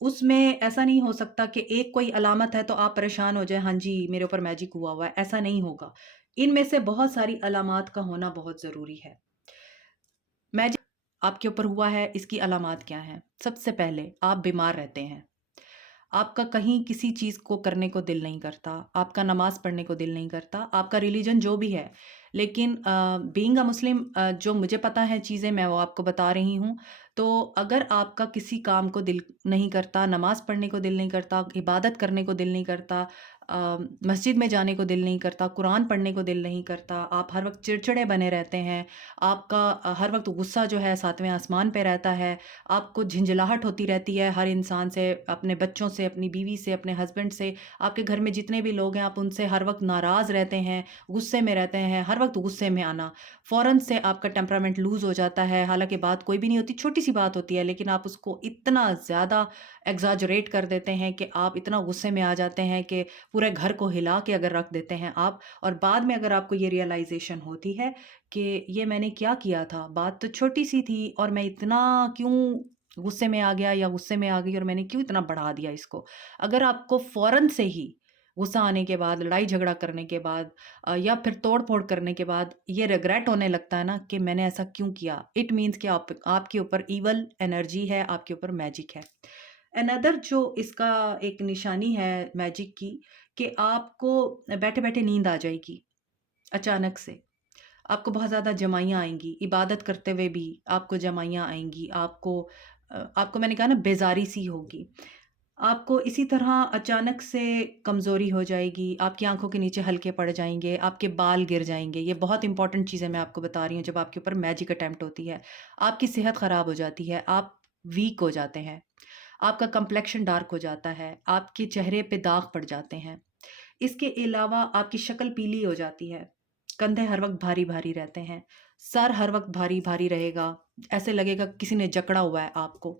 اس میں ایسا نہیں ہو سکتا کہ ایک کوئی علامت ہے تو آپ پریشان ہو جائیں، ہاں جی میرے اوپر میجک ہوا ہے، ایسا نہیں ہوگا۔ ان میں سے بہت ساری علامات کا ہونا بہت ضروری ہے۔ میجک آپ کے اوپر ہوا ہے، اس کی علامات کیا ہیں؟ سب سے پہلے آپ بیمار رہتے ہیں، آپ کا کہیں کسی چیز کو کرنے کو دل نہیں کرتا، آپ کا نماز پڑھنے کو دل نہیں کرتا، آپ کا ریلیجن جو بھی ہے، لیکن بینگ اے مسلم جو مجھے پتہ ہے چیزیں میں وہ آپ کو بتا رہی ہوں۔ تو اگر آپ کا کسی کام کو دل نہیں کرتا، نماز پڑھنے کو دل نہیں کرتا، عبادت کرنے کو دل نہیں کرتا، مسجد میں جانے کو دل نہیں کرتا، قرآن پڑھنے کو دل نہیں کرتا، آپ ہر وقت چڑچڑے بنے رہتے ہیں، آپ کا ہر وقت غصہ جو ہے ساتویں آسمان پہ رہتا ہے، آپ کو جھنجھلاہٹ ہوتی رہتی ہے ہر انسان سے، اپنے بچوں سے، اپنی بیوی سے، اپنے ہسبینڈ سے، آپ کے گھر میں جتنے بھی لوگ ہیں آپ ان سے ہر وقت ناراض رہتے ہیں، غصے میں رہتے ہیں، ہر وقت غصے میں آنا، فوراً سے آپ کا ٹیمپرامنٹ لوز ہو جاتا ہے، حالانکہ بات کوئی بھی نہیں ہوتی، چھوٹی سی بات ہوتی ہے لیکن آپ اس کو اتنا زیادہ ایگزاجریٹ کر دیتے ہیں کہ آپ اتنا غصے میں آ جاتے ہیں کہ پورے گھر کو ہلا کے اگر رکھ دیتے ہیں آپ، اور بعد میں اگر آپ کو یہ ریئلائزیشن ہوتی ہے کہ یہ میں نے کیا کیا تھا، بات تو چھوٹی سی تھی اور میں اتنا کیوں غصے میں آ گیا یا غصے میں آ گئی اور میں نے کیوں اتنا بڑھا دیا اس کو۔ اگر آپ کو فوراً سے ہی غصہ آنے کے بعد، لڑائی جھگڑا کرنے کے بعد یا پھر توڑ پھوڑ کرنے کے بعد یہ ریگریٹ ہونے لگتا ہے نا کہ میں نے ایسا کیوں کیا، اٹ مینس کہ آپ کے اوپر ایول انرجی ہے، آپ کے اوپر میجک ہے۔ اندر جو اس کا ایک نشانی ہے میجک کی، کہ آپ کو بیٹھے بیٹھے نیند آ جائے گی اچانک سے، آپ کو بہت زیادہ جمائیاں آئیں گی، عبادت کرتے ہوئے بھی آپ کو جمائیاں آئیں گی، آپ کو میں نے کہا نا بیزاری سی ہوگی، آپ کو اسی طرح اچانک سے کمزوری ہو جائے گی، آپ کی آنکھوں کے نیچے ہلکے پڑ جائیں گے، آپ کے بال گر جائیں گے۔ یہ بہت امپورٹنٹ چیزیں میں آپ کو بتا رہی ہوں جب آپ کے اوپر میجک اٹیمپٹ ہوتی ہے۔ آپ کی صحت خراب ہو جاتی ہے، آپ ویک ہو جاتے ہیں، آپ کا کمپلیکشن ڈارک ہو جاتا ہے، آپ کے چہرے پہ داغ پڑ جاتے ہیں۔ اس کے علاوہ آپ کی شکل پیلی ہو جاتی ہے، کندھے ہر وقت بھاری بھاری رہتے ہیں، سر ہر وقت بھاری بھاری رہے گا، ایسے لگے گا کسی نے جکڑا ہوا ہے آپ کو،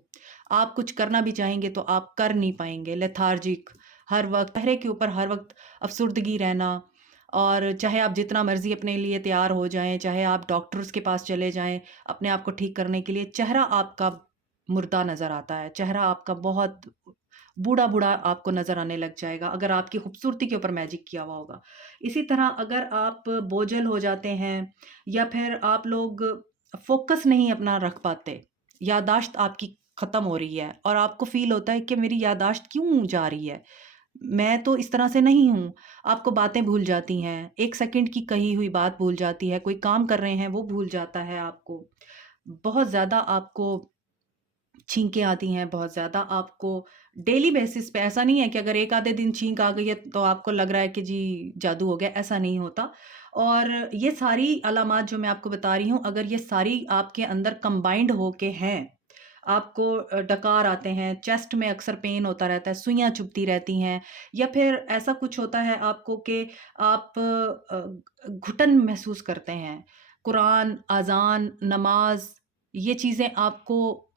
آپ کچھ کرنا بھی چاہیں گے تو آپ کر نہیں پائیں گے، لیتھارجک، ہر وقت چہرے کے اوپر ہر وقت افسردگی رہنا، اور چاہے آپ جتنا مرضی اپنے لیے تیار ہو جائیں، چاہے آپ ڈاکٹرز کے پاس چلے جائیں اپنے آپ کو ٹھیک کرنے کے لیے، چہرہ آپ کا مردہ نظر آتا ہے، چہرہ آپ کا بہت بوڑھا بوڑھا آپ کو نظر آنے لگ جائے گا اگر آپ کی خوبصورتی کے اوپر میجک کیا ہوا ہوگا۔ اسی طرح اگر آپ بوجھل ہو جاتے ہیں یا پھر آپ لوگ فوکس نہیں اپنا رکھ پاتے، یادداشت آپ کی ختم ہو رہی ہے اور آپ کو فیل ہوتا ہے کہ میری یادداشت کیوں جا رہی ہے، میں تو اس طرح سے نہیں ہوں، آپ کو باتیں بھول جاتی ہیں، ایک سیکنڈ کی کہی ہوئی بات بھول جاتی ہے، کوئی کام کر رہے ہیں وہ بھول جاتا ہے آپ کو، بہت زیادہ آپ کو چھینکیں آتی ہیں، بہت زیادہ آپ کو ڈیلی بیسس پہ، ایسا نہیں ہے کہ اگر ایک آدھے دن چھینک آ گئی ہے تو آپ کو لگ رہا ہے کہ جی جادو ہو گیا، ایسا نہیں ہوتا۔ اور یہ ساری علامات جو میں آپ کو بتا رہی ہوں، اگر یہ ساری آپ کے اندر کمبائنڈ ہو کے ہیں، آپ کو ڈکار آتے ہیں، چیسٹ میں اکثر پین ہوتا رہتا ہے، سوئیاں چبھتی رہتی ہیں، یا پھر ایسا کچھ ہوتا ہے آپ کو کہ آپ گھٹن محسوس کرتے ہیں، قرآن، اذان، نماز، یہ چیزیں آپ کو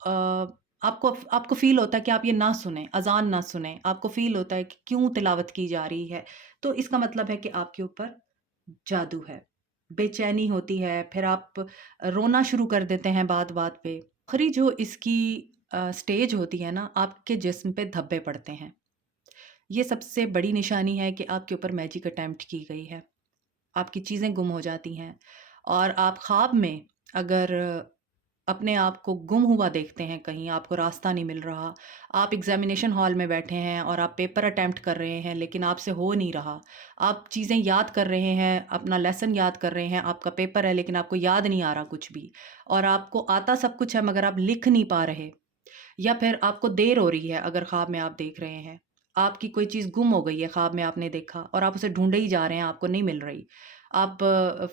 فیل ہوتا ہے کہ آپ یہ نہ سنیں، اذان نہ سنیں، آپ کو فیل ہوتا ہے کہ کیوں تلاوت کی جا رہی ہے، تو اس کا مطلب ہے کہ آپ کے اوپر جادو ہے، بے چینی ہوتی ہے، پھر آپ رونا شروع کر دیتے ہیں بات بات پہ۔ آخری جو اس کی سٹیج ہوتی ہے نا، آپ کے جسم پہ دھبے پڑتے ہیں، یہ سب سے بڑی نشانی ہے کہ آپ کے اوپر میجک اٹیمپٹ کی گئی ہے، آپ کی چیزیں گم ہو جاتی ہیں، اور آپ خواب میں اگر اپنے آپ کو گم ہوا دیکھتے ہیں، کہیں آپ کو راستہ نہیں مل رہا، آپ ایگزامینیشن ہال میں بیٹھے ہیں اور آپ پیپر اٹیمپٹ کر رہے ہیں لیکن آپ سے ہو نہیں رہا، آپ چیزیں یاد کر رہے ہیں، اپنا لیسن یاد کر رہے ہیں، آپ کا پیپر ہے لیکن آپ کو یاد نہیں آ رہا کچھ بھی، اور آپ کو آتا سب کچھ ہے مگر آپ لکھ نہیں پا رہے، یا پھر آپ کو دیر ہو رہی ہے اگر خواب میں آپ دیکھ رہے ہیں، آپ کی کوئی چیز گم ہو گئی ہے خواب میں آپ نے دیکھا اور آپ اسے ڈھونڈے ہی جا رہے ہیں، آپ کو نہیں مل رہی، آپ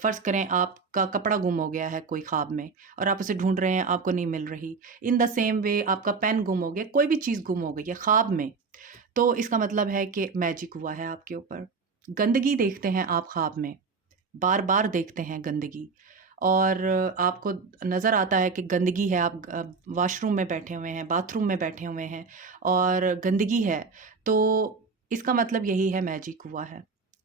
فرض کریں آپ کا کپڑا گم ہو گیا ہے کوئی خواب میں اور آپ اسے ڈھونڈ رہے ہیں، آپ کو نہیں مل رہی، ان دا سیم وے آپ کا پین گم ہو گیا، کوئی بھی چیز گم ہو گئی ہے خواب میں، تو اس کا مطلب ہے کہ میجک ہوا ہے آپ کے اوپر۔ گندگی دیکھتے ہیں آپ خواب میں، بار بار دیکھتے ہیں گندگی، اور آپ کو نظر آتا ہے کہ گندگی ہے، آپ واش روم میں بیٹھے ہوئے ہیں، باتھ روم میں بیٹھے ہوئے ہیں اور گندگی ہے، تو اس کا مطلب یہی ہے میجک ہوا ہے۔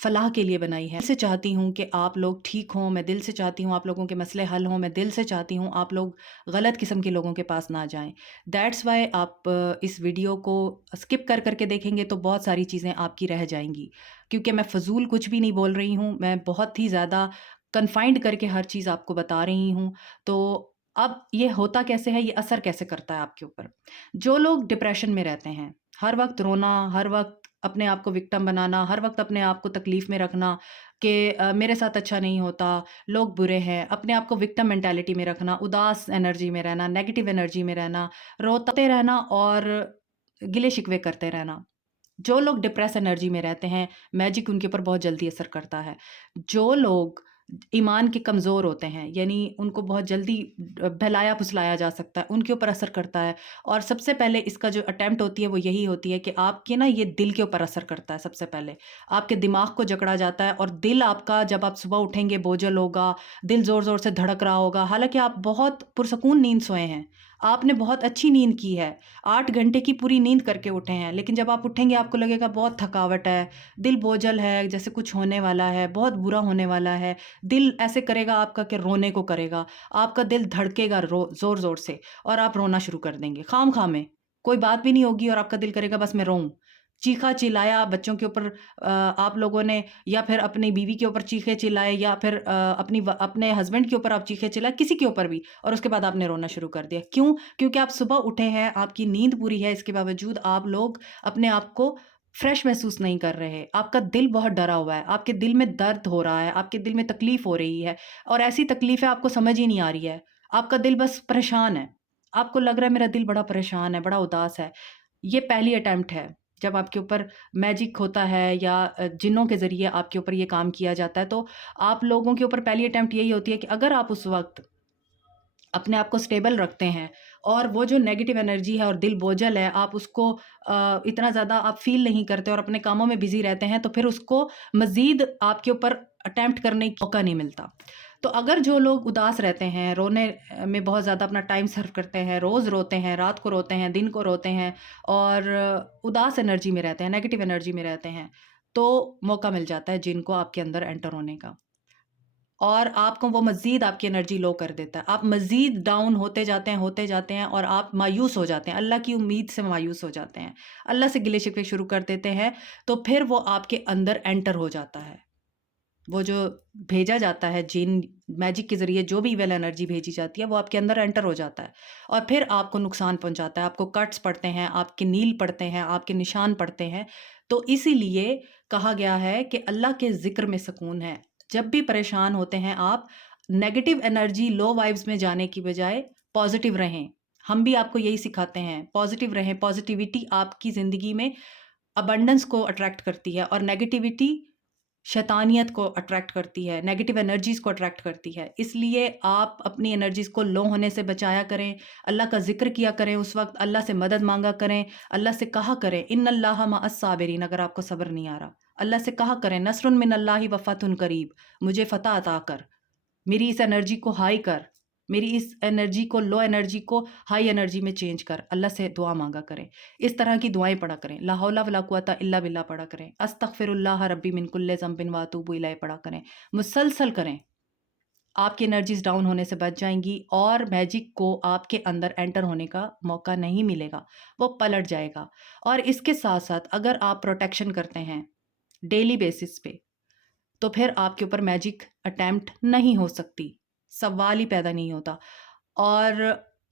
فلاح کے لیے بنائی ہے. دل سے چاہتی ہوں کہ آپ لوگ ٹھیک ہوں، میں دل سے چاہتی ہوں آپ لوگوں کے مسئلے حل ہوں، میں دل سے چاہتی ہوں آپ لوگ غلط قسم کے لوگوں کے پاس نہ جائیں. دیٹس وائی آپ اس ویڈیو کو اسکپ کر کے دیکھیں گے تو بہت ساری چیزیں آپ کی رہ جائیں گی، کیونکہ میں فضول کچھ بھی نہیں بول رہی ہوں، میں بہت ہی زیادہ کنفائنڈ کر کے ہر چیز آپ کو بتا رہی ہوں. تو اب یہ ہوتا کیسے ہے، یہ اثر کیسے کرتا ہے آپ کے اوپر. جو لوگ ڈپریشن میں رہتے ہیں، ہر وقت رونا، ہر وقت اپنے آپ کو وکٹم بنانا، ہر وقت اپنے آپ کو تکلیف میں رکھنا کہ میرے ساتھ اچھا نہیں ہوتا، لوگ برے ہیں، اپنے آپ کو وکٹم مینٹالٹی میں رکھنا، اداس انرجی میں رہنا، نیگیٹو انرجی میں رہنا، روتے رہنا اور گلے شکوے کرتے رہنا. جو لوگ ڈپریس انرجی میں رہتے ہیں، میجک ان کے اوپر بہت جلدی اثر کرتا ہے. جو لوگ ایمان کے کمزور ہوتے ہیں، یعنی ان کو بہت جلدی بہلایا پھسلایا جا سکتا ہے، ان کے اوپر اثر کرتا ہے. اور سب سے پہلے اس کا جو اٹیمپٹ ہوتی ہے وہ یہی ہوتی ہے کہ آپ کے نا یہ دل کے اوپر اثر کرتا ہے. سب سے پہلے آپ کے دماغ کو جکڑا جاتا ہے، اور دل آپ کا جب آپ صبح اٹھیں گے بوجھل ہوگا، دل زور زور سے دھڑک رہا ہوگا، حالانکہ آپ بہت پرسکون نیند سوئے ہیں، آپ نے بہت اچھی نیند کی ہے، 8 گھنٹے کی پوری نیند کر کے اٹھے ہیں، لیکن جب آپ اٹھیں گے آپ کو لگے گا بہت تھکاوٹ ہے، دل بوجھل ہے، جیسے کچھ ہونے والا ہے، بہت برا ہونے والا ہے. دل ایسے کرے گا آپ کا کہ رونے کو کرے گا، آپ کا دل دھڑکے گا زور زور سے، اور آپ رونا شروع کر دیں گے خام خواہ میں. کوئی بات بھی نہیں ہوگی اور آپ کا دل کرے گا بس میں روؤں. چیخا چلایا بچوں کے اوپر آپ لوگوں نے، یا پھر اپنی بیوی کے اوپر چیخے چلائے، یا پھر اپنے ہسبینڈ کے اوپر آپ چیخے چلائے، کسی کے اوپر بھی، اور اس کے بعد آپ نے رونا شروع کر دیا. کیوں؟ کیونکہ آپ صبح اٹھے ہیں، آپ کی نیند پوری ہے، اس کے باوجود آپ لوگ اپنے آپ کو فریش محسوس نہیں کر رہے. آپ کا دل بہت ڈرا ہوا ہے، آپ کے دل میں درد ہو رہا ہے، آپ کے دل میں تکلیف ہو رہی ہے، اور ایسی تکلیف ہے آپ کو سمجھ ہی نہیں آ رہی ہے. آپ کا دل بس پریشان ہے، آپ کو لگ رہا ہے میرا دل بڑا پریشان ہے، بڑا اداس ہے. یہ پہلی اٹیمپٹ ہے جب آپ کے اوپر میجک ہوتا ہے یا جنوں کے ذریعے آپ کے اوپر یہ کام کیا جاتا ہے. تو آپ لوگوں کے اوپر پہلی اٹیمپٹ یہی ہوتی ہے کہ اگر آپ اس وقت اپنے آپ کو سٹیبل رکھتے ہیں، اور وہ جو نیگیٹو انرجی ہے اور دل بوجھل ہے، آپ اس کو اتنا زیادہ آپ فیل نہیں کرتے اور اپنے کاموں میں بزی رہتے ہیں، تو پھر اس کو مزید آپ کے اوپر اٹیمپٹ کرنے کا موقع نہیں ملتا. تو اگر جو لوگ اداس رہتے ہیں، رونے میں بہت زیادہ اپنا ٹائم صرف کرتے ہیں، روز روتے ہیں، رات کو روتے ہیں، دن کو روتے ہیں، اور اداس انرجی میں رہتے ہیں، نیگیٹو انرجی میں رہتے ہیں، تو موقع مل جاتا ہے جن کو آپ کے اندر انٹر ہونے کا، اور آپ کو وہ مزید آپ کی انرجی لو کر دیتا ہے. آپ مزید ڈاؤن ہوتے جاتے ہیں اور آپ مایوس ہو جاتے ہیں، اللہ کی امید سے مایوس ہو جاتے ہیں، اللہ سے گلے شکوے شروع کر دیتے ہیں. تو پھر وہ آپ کے اندر انٹر ہو جاتا ہے. وہ جو بھیجا جاتا ہے جن میجک کے ذریعے، جو بھی ایول انرجی بھیجی جاتی ہے، وہ آپ کے اندر انٹر ہو جاتا ہے، اور پھر آپ کو نقصان پہنچاتا ہے. آپ کو کٹس پڑتے ہیں، آپ کے نیل پڑتے ہیں، آپ کے نشان پڑتے ہیں. تو اسی لیے کہا گیا ہے کہ اللہ کے ذکر میں سکون ہے. جب بھی پریشان ہوتے ہیں آپ، نیگیٹو انرجی، لو وائبز میں جانے کی بجائے پازیٹیو رہیں. ہم بھی آپ کو یہی سکھاتے ہیں، پازیٹیو رہیں. پازیٹیوٹی آپ کی زندگی میں ابنڈنس کو اٹریکٹ کرتی ہے، اور نیگیٹیوٹی شیطانیت کو اٹریکٹ کرتی ہے، نیگیٹو انرجیز کو اٹریکٹ کرتی ہے. اس لیے آپ اپنی انرجیز کو لو ہونے سے بچایا کریں، اللہ کا ذکر کیا کریں، اس وقت اللہ سے مدد مانگا کریں، اللہ سے کہا کریں ان اللہ مع الصابرین. اگر آپ کو صبر نہیں آ رہا، اللہ سے کہا کریں نصر من اللہ و فتح قریب، مجھے فتح عطا کر، میری اس انرجی کو ہائی کر، میری اس انرجی کو، لو انرجی کو ہائی انرجی میں چینج کر. اللہ سے دعا مانگا کریں، اس طرح کی دعائیں پڑھا کریں. لا حول ولا قوت الا باللہ پڑھا کریں، استغفر اللہ ربی من کل ذنب واتوب الیہ پڑھا کریں. مسلسل کریں، آپ کی انرجیز ڈاؤن ہونے سے بچ جائیں گی، اور میجک کو آپ کے اندر انٹر ہونے کا موقع نہیں ملے گا، وہ پلٹ جائے گا. اور اس کے ساتھ ساتھ اگر آپ پروٹیکشن کرتے ہیں ڈیلی بیسس پہ، تو پھر آپ کے اوپر میجک اٹیمپٹ نہیں ہو سکتی، سوال ہی پیدا نہیں ہوتا. اور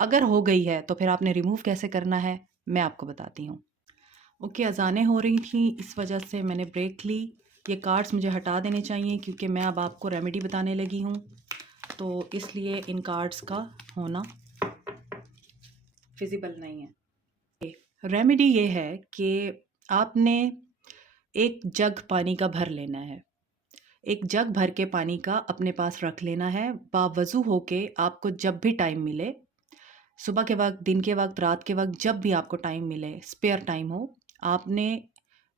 اگر ہو گئی ہے تو پھر آپ نے ریموو کیسے کرنا ہے، میں آپ کو بتاتی ہوں. اوکے، اذانیں ہو رہی تھیں، اس وجہ سے میں نے بریک لی. یہ کارڈز مجھے ہٹا دینے چاہیے کیونکہ میں اب آپ کو ریمیڈی بتانے لگی ہوں، تو اس لیے ان کارڈز کا ہونا فزیبل نہیں ہے. ریمیڈی یہ ہے کہ آپ نے ایک جگ پانی کا بھر لینا ہے. ایک جگ بھر کے پانی کا اپنے پاس رکھ لینا ہے. باوضو ہو کے آپ کو جب بھی ٹائم ملے، صبح کے وقت، دن کے وقت، رات کے وقت، جب بھی آپ کو ٹائم ملے، اسپیئر ٹائم ہو، آپ نے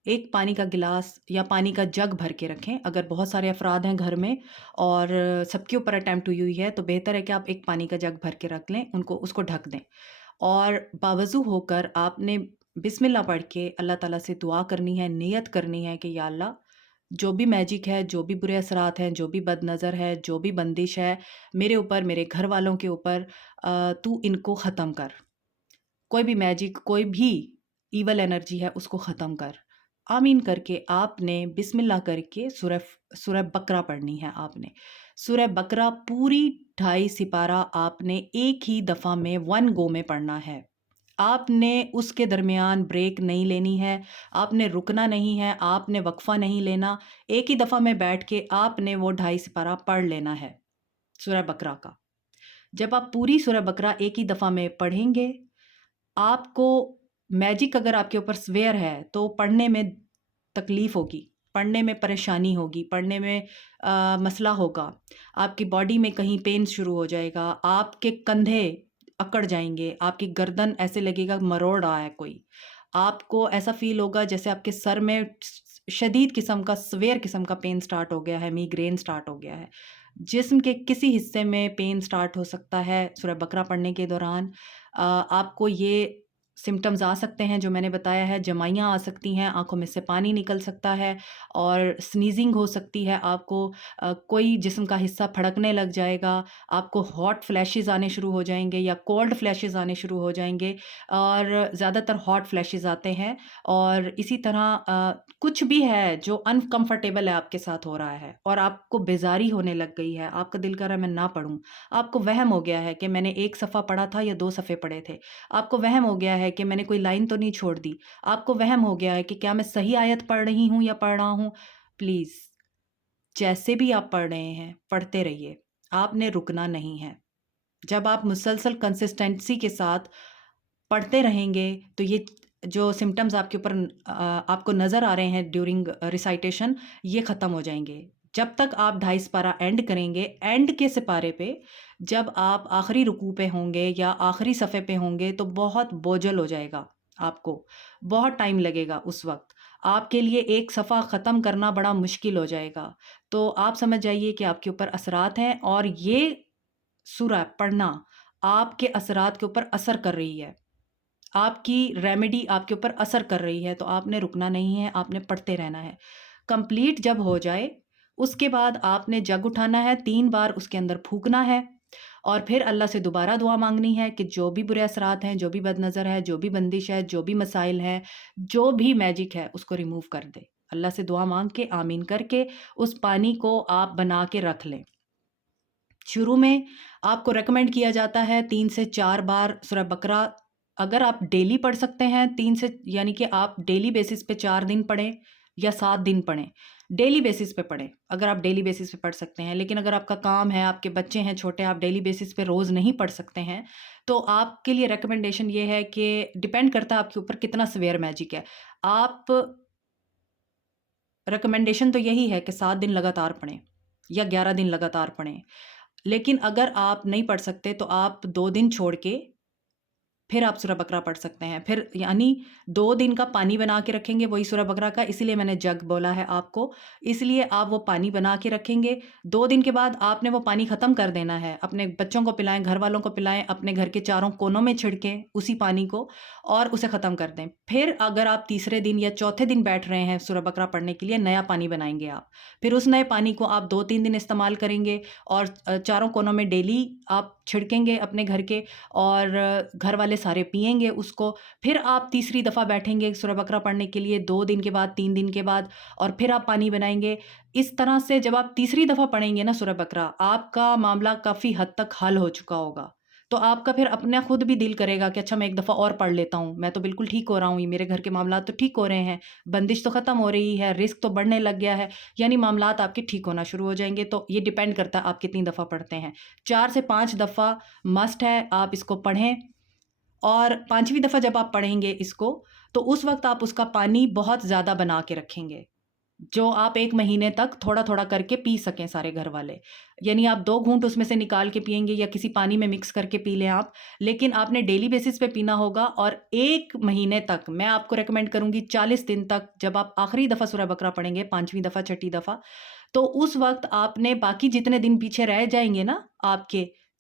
ایک پانی کا گلاس یا پانی کا جگ بھر کے رکھیں. اگر بہت سارے افراد ہیں گھر میں اور سب کے اوپر اٹیمپٹ ہوئی ہے تو بہتر ہے کہ آپ ایک پانی کا جگ بھر کے رکھ لیں، اس کو ڈھک دیں. اور باوضو ہو کر آپ نے بسم اللہ پڑھ کے اللہ تعالیٰ سے دعا کرنی ہے، نیت کرنی ہے کہ یا اللہ جو بھی میجک ہے، جو بھی برے اثرات ہیں، جو بھی بد نظر ہے، جو بھی بندش ہے میرے اوپر، میرے گھر والوں کے اوپر، تو ان کو ختم کر۔ کوئی بھی میجک، کوئی بھی ایول انرجی ہے اس کو ختم کر۔ آمین کر کے آپ نے بسم اللہ کر کے سورہ بقرہ پڑھنی ہے آپ نے۔ سورہ بقرہ پوری 2.5 سپارہ آپ نے ایک ہی دفعہ میں 1 گو میں پڑھنا ہے۔ آپ نے اس کے درمیان بریک نہیں لینی ہے، آپ نے رکنا نہیں ہے، آپ نے وقفہ نہیں لینا، ایک ہی دفعہ میں بیٹھ کے آپ نے وہ 2.5 سپارہ پڑھ لینا ہے سورہ بقرہ کا۔ جب آپ پوری سورہ بقرہ ایک ہی دفعہ میں پڑھیں گے، آپ کو میجک اگر آپ کے اوپر سویر ہے تو پڑھنے میں تکلیف ہوگی، پڑھنے میں پریشانی ہوگی، پڑھنے میں مسئلہ ہوگا، آپ کی باڈی میں کہیں پین شروع ہو جائے گا، آپ کے کندھے اکڑ جائیں گے، آپ کی گردن ایسے لگے گا مروڑ رہا ہے کوئی، آپ کو ایسا فیل ہوگا جیسے آپ کے سر میں شدید قسم کا سویر قسم کا پین سٹارٹ ہو گیا ہے، میگرین سٹارٹ ہو گیا ہے، جسم کے کسی حصے میں پین سٹارٹ ہو سکتا ہے سورہ بقرہ پڑھنے کے دوران۔ آپ کو یہ سمٹمز آ سکتے ہیں جو میں نے بتایا ہے، جمائیاں آ سکتی ہیں، آنکھوں میں سے پانی نکل سکتا ہے اور سنیزنگ ہو سکتی ہے، آپ کو کوئی جسم کا حصہ پھڑکنے لگ جائے گا، آپ کو ہاٹ فلیشز آنے شروع ہو جائیں گے یا کولڈ فلیشز آنے شروع ہو جائیں گے، اور زیادہ تر ہاٹ فلیشز آتے ہیں، اور اسی طرح کچھ بھی ہے جو انکمفرٹیبل ہے آپ کے ساتھ ہو رہا ہے اور آپ کو بیزاری ہونے لگ گئی ہے، آپ کا دل کر رہا ہے میں نہ پڑھوں، آپ کو وہم ہو گیا ہے کہ میں نے 1 صفحہ پڑھا تھا یا 2 صفحے پڑھے تھے، آپ کو وہم ہو گیا ہے کہ میں نے کوئی لائن تو نہیں چھوڑ دی، آپ کو وہم ہو گیا ہے کہ کیا میں صحیح آیت پڑھ رہی ہوں یا پڑھ رہا ہوں، پلیز جیسے بھی آپ پڑھ رہے ہیں پڑھتے رہیے، آپ نے رکنا نہیں ہے۔ جب آپ مسلسل کنسسٹنسی کے ساتھ پڑھتے رہیں گے تو یہ جو سمٹمز آپ کے اوپر آپ کو نظر آ رہے ہیں ڈیورنگ ریسائٹیشن، یہ ختم ہو جائیں گے۔ جب تک آپ 2.5 سپارہ اینڈ کریں گے، اینڈ کے سپارے پہ جب آپ آخری رکوع پہ ہوں گے یا آخری صفحے پہ ہوں گے تو بہت بوجھل ہو جائے گا، آپ کو بہت ٹائم لگے گا، اس وقت آپ کے لیے ایک صفحہ ختم کرنا بڑا مشکل ہو جائے گا۔ تو آپ سمجھ جائیے کہ آپ کے اوپر اثرات ہیں اور یہ سورہ پڑھنا آپ کے اثرات کے اوپر اثر کر رہی ہے، آپ کی ریمیڈی آپ کے اوپر اثر کر رہی ہے، تو آپ نے رکنا نہیں ہے، آپ نے پڑھتے رہنا ہے۔ کمپلیٹ جب ہو جائے اس کے بعد آپ نے جگ اٹھانا ہے، 3 بار اس کے اندر پھونکنا ہے اور پھر اللہ سے دوبارہ دعا مانگنی ہے کہ جو بھی برے اثرات ہیں، جو بھی بد نظر ہے، جو بھی بندش ہے، جو بھی مسائل ہیں، جو بھی میجک ہے اس کو ریموو کر دے۔ اللہ سے دعا مانگ کے آمین کر کے اس پانی کو آپ بنا کے رکھ لیں۔ شروع میں آپ کو ریکمینڈ کیا جاتا ہے 3 سے 4 بار سورہ بقرہ، اگر آپ ڈیلی پڑھ سکتے ہیں 3 سے، یعنی کہ آپ ڈیلی بیسس پہ 4 دن پڑھیں یا 7 دن پڑھیں، ڈیلی بیسس پہ پڑھیں اگر آپ ڈیلی بیسس پہ پڑھ سکتے ہیں، لیکن اگر آپ کا کام ہے، آپ کے بچے ہیں چھوٹے، آپ ڈیلی بیسس پہ روز نہیں پڑھ سکتے ہیں، تو آپ کے لیے ریکمنڈیشن یہ ہے کہ ڈیپینڈ کرتا ہے آپ کے اوپر کتنا سویر میجک ہے، آپ ریکمنڈیشن تو یہی ہے کہ 7 دن لگاتار پڑھیں یا 11 دن لگاتار پڑھیں، لیکن اگر آپ نہیں پڑھ سکتے تو آپ 2 دن چھوڑ کے پھر آپ سورہ بقرہ پڑھ سکتے ہیں، پھر یعنی 2 دن کا پانی بنا کے رکھیں گے وہی سورہ بقرہ کا، اسی لیے میں نے جگ بولا ہے آپ کو، اس لیے آپ وہ پانی بنا کے رکھیں گے، 2 دن کے بعد آپ نے وہ پانی ختم کر دینا ہے، اپنے بچوں کو پلائیں، گھر والوں کو پلائیں، اپنے گھر کے چاروں کونوں میں چھڑکیں اسی پانی کو اور اسے ختم کر دیں۔ پھر اگر آپ تیسرے دن یا چوتھے دن بیٹھ رہے ہیں سورہ بقرہ پڑھنے کے لیے، نیا پانی بنائیں گے آپ، پھر اس نئے پانی کو آپ 2-3 دن استعمال کریں گے اور چاروں کونوں میں ڈیلی آپ چھڑکیں گے اپنے گھر کے، اور گھر والے سارے پئیں گے اس کو، پھر آپ تیسری دفعہ بیٹھیں گے سورہ بقرہ پڑھنے کے لیے 2 دن کے بعد، 3 دن کے بعد، اور پھر آپ پانی بنائیں گے۔ اس طرح سے جب آپ تیسری دفعہ پڑھیں گے نا سورہ بقرہ، آپ کا معاملہ کافی حد تک حل ہو چکا ہوگا، تو آپ کا پھر اپنا خود بھی دل کرے گا کہ اچھا میں ایک دفعہ اور پڑھ لیتا ہوں، میں تو بالکل ٹھیک ہو رہا ہوں، یہ میرے گھر کے معاملات تو ٹھیک ہو رہے ہیں، بندش تو ختم ہو رہی ہے، رزق تو بڑھنے لگ گیا ہے، یعنی معاملات آپ کے ٹھیک ہونا شروع ہو جائیں گے۔ تو یہ ڈیپینڈ کرتا ہے آپ کتنی دفعہ پڑھتے ہیں، 4 سے 5 دفعہ مسٹ ہے آپ اس کو پڑھیں، اور 5ویں دفعہ جب آپ پڑھیں گے اس کو تو اس وقت آپ اس کا پانی بہت زیادہ بنا کے رکھیں گے، جو آپ 1 مہینے تک تھوڑا تھوڑا کر کے پی سکیں سارے گھر والے، یعنی آپ 2 گھونٹ اس میں سے نکال کے پئیں گے یا کسی پانی میں مکس کر کے پی لیں آپ، لیکن آپ نے ڈیلی بیسس پہ پینا ہوگا، اور 1 مہینے تک میں آپ کو ریکمینڈ کروں گی 40 دن تک، جب آپ آخری دفعہ سورہ بقرہ پڑھیں گے 5ویں دفعہ 6ٹھی دفعہ، تو اس وقت آپ نے باقی جتنے دن پیچھے رہ جائیں گے نا آپ کے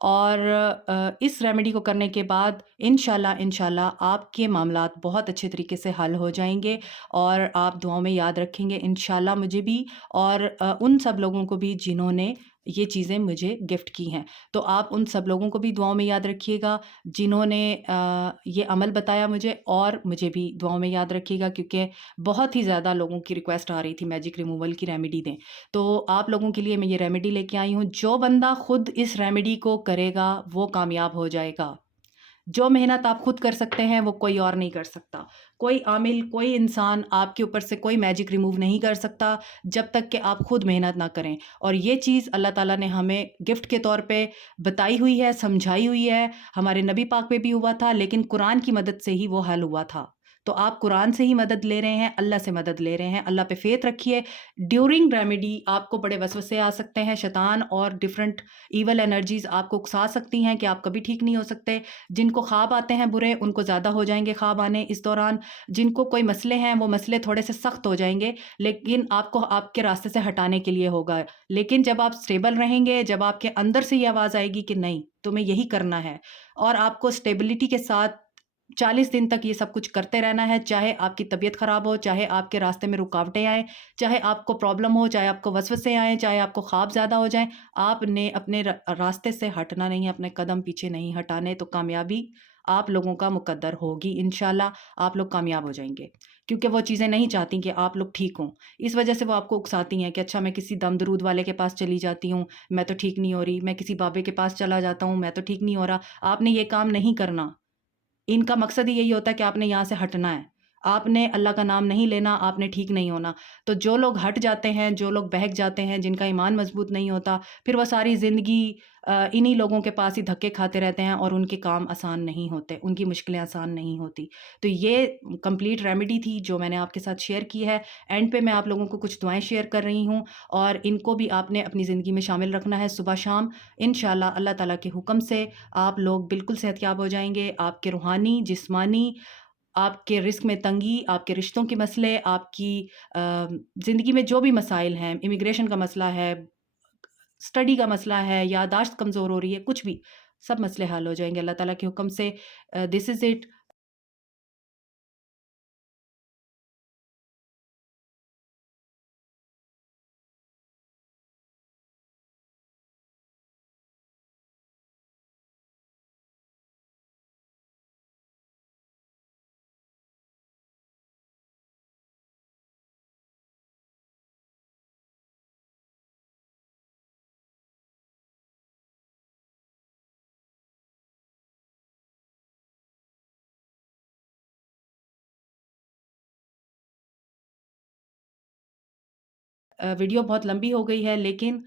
اور اس ریمیڈی کو کرنے کے بعد انشاءاللہ آپ کے معاملات بہت اچھے طریقے سے حل ہو جائیں گے، اور آپ دعاؤں میں یاد رکھیں گے انشاءاللہ مجھے بھی، اور ان سب لوگوں کو بھی جنہوں نے یہ چیزیں مجھے گفٹ کی ہیں۔ تو آپ ان سب لوگوں کو بھی دعاؤں میں یاد رکھیے گا جنہوں نے یہ عمل بتایا مجھے، اور مجھے بھی دعاؤں میں یاد رکھیے گا، کیونکہ بہت ہی زیادہ لوگوں کی ریکویسٹ آ رہی تھی میجک ریموول کی ریمیڈی دیں۔ تو آپ لوگوں کے لیے میں یہ ریمیڈی لے کے آئی ہوں۔ جو بندہ خود اس ریمیڈی کو کرے گا وہ کامیاب ہو جائے گا۔ جو محنت آپ خود کر سکتے ہیں وہ کوئی اور نہیں کر سکتا۔ کوئی عامل، کوئی انسان آپ کے اوپر سے کوئی میجک ریموو نہیں کر سکتا جب تک کہ آپ خود محنت نہ کریں۔ اور یہ چیز اللہ تعالیٰ نے ہمیں گفٹ کے طور پہ بتائی ہوئی ہے، سمجھائی ہوئی ہے۔ ہمارے نبی پاک پہ بھی ہوا تھا، لیکن قرآن کی مدد سے ہی وہ حل ہوا تھا۔ تو آپ قرآن سے ہی مدد لے رہے ہیں، اللہ سے مدد لے رہے ہیں۔ اللہ پہ فیتھ رکھیے۔ ڈیورنگ ریمیڈی آپ کو بڑے وسوسے آ سکتے ہیں، شیطان اور ڈفرنٹ ایول انرجیز آپ کو اکسا سکتی ہیں کہ آپ کبھی ٹھیک نہیں ہو سکتے۔ جن کو خواب آتے ہیں برے، ان کو زیادہ ہو جائیں گے خواب آنے اس دوران۔ جن کو کوئی مسئلے ہیں وہ مسئلے تھوڑے سے سخت ہو جائیں گے، لیکن آپ کو آپ کے راستے سے ہٹانے کے لیے ہوگا۔ لیکن جب آپ سٹیبل رہیں گے، جب آپ کے اندر سے یہ آواز آئے گی کہ نہیں تمہیں یہی کرنا ہے، اور آپ کو سٹیبلٹی کے ساتھ 40 دن تک یہ سب کچھ کرتے رہنا ہے، چاہے آپ کی طبیعت خراب ہو، چاہے آپ کے راستے میں رکاوٹیں آئیں، چاہے آپ کو پرابلم ہو، چاہے آپ کو وسوسے آئیں، چاہے آپ کو خواب زیادہ ہو جائیں، آپ نے اپنے راستے سے ہٹنا نہیں ہے، اپنے قدم پیچھے نہیں ہٹانے۔ تو کامیابی آپ لوگوں کا مقدر ہوگی انشاءاللہ، آپ لوگ کامیاب ہو جائیں گے، کیونکہ وہ چیزیں نہیں چاہتی کہ آپ لوگ ٹھیک ہوں۔ اس وجہ سے وہ آپ کو اکساتی ہیں کہ اچھا میں کسی دم درود والے کے پاس چلی جاتی ہوں، میں تو ٹھیک نہیں ہو رہی، میں کسی بابے کے پاس چلا جاتا ہوں، میں تو ٹھیک نہیں ہو رہا۔ آپ نے یہ کام نہیں کرنا۔ ان کا مقصد ہی یہی ہوتا ہے کہ آپ نے یہاں سے ہٹنا ہے، آپ نے اللہ کا نام نہیں لینا، آپ نے ٹھیک نہیں ہونا۔ تو جو لوگ ہٹ جاتے ہیں، جو لوگ بہک جاتے ہیں، جن کا ایمان مضبوط نہیں ہوتا، پھر وہ ساری زندگی انہی لوگوں کے پاس ہی دھکے کھاتے رہتے ہیں، اور ان کے کام آسان نہیں ہوتے، ان کی مشکلیں آسان نہیں ہوتی۔ تو یہ کمپلیٹ ریمیڈی تھی جو میں نے آپ کے ساتھ شیئر کی ہے۔ اینڈ پہ میں آپ لوگوں کو کچھ دعائیں شیئر کر رہی ہوں، اور ان کو بھی آپ نے اپنی زندگی میں شامل رکھنا ہے صبح شام۔ انشاءاللہ اللہ تعالیٰ کے حکم سے آپ لوگ بالکل صحتیاب ہو جائیں گے۔ آپ کے روحانی، جسمانی، آپ کے رزق میں تنگی، آپ کے رشتوں کے مسئلے، آپ کی زندگی میں جو بھی مسائل ہیں، امیگریشن کا مسئلہ ہے، اسٹڈی کا مسئلہ ہے، یادداشت کمزور ہو رہی ہے، کچھ بھی، سب مسئلے حل ہو جائیں گے اللہ تعالیٰ کے حکم سے۔ دس از اٹ۔ ویڈیو بہت لمبی ہو گئی ہے، لیکن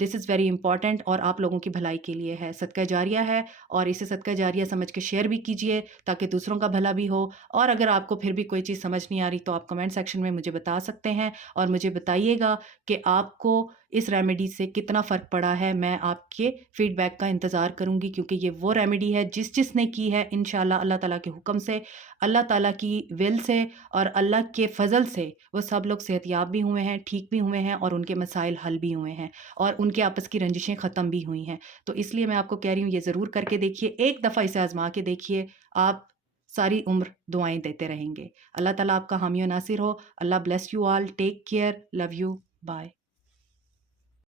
دس از ویری امپورٹنٹ، اور آپ لوگوں کی بھلائی کے لیے ہے، صدقہ جاریہ ہے، اور اسے صدقہ جاریہ سمجھ کے شیئر بھی کیجئے تاکہ دوسروں کا بھلا بھی ہو۔ اور اگر آپ کو پھر بھی کوئی چیز سمجھ نہیں آ رہی تو آپ کمنٹ سیکشن میں مجھے بتا سکتے ہیں، اور مجھے بتائیے گا کہ آپ کو اس ریمیڈی سے کتنا فرق پڑا ہے۔ میں آپ کے فیڈ بیک کا انتظار کروں گی، کیونکہ یہ وہ ریمیڈی ہے جس نے کی ہے، انشاءاللہ اللہ تعالیٰ کے حکم سے، اللہ تعالیٰ کی ول سے، اور اللہ کے فضل سے وہ سب لوگ صحتیاب بھی ہوئے ہیں، ٹھیک بھی ہوئے ہیں، اور ان کے مسائل حل بھی ہوئے ہیں، اور ان کے آپس کی رنجشیں ختم بھی ہوئی ہیں۔ تو اس لیے میں آپ کو کہہ رہی ہوں یہ ضرور کر کے دیکھیے، ایک دفعہ اسے آزما کے دیکھیے، آپ ساری عمر دعائیں دیتے رہیں گے۔ اللہ تعالیٰ آپ کا حامی و ناصر ہو۔ اللہ bless you all, take care, love you, bye.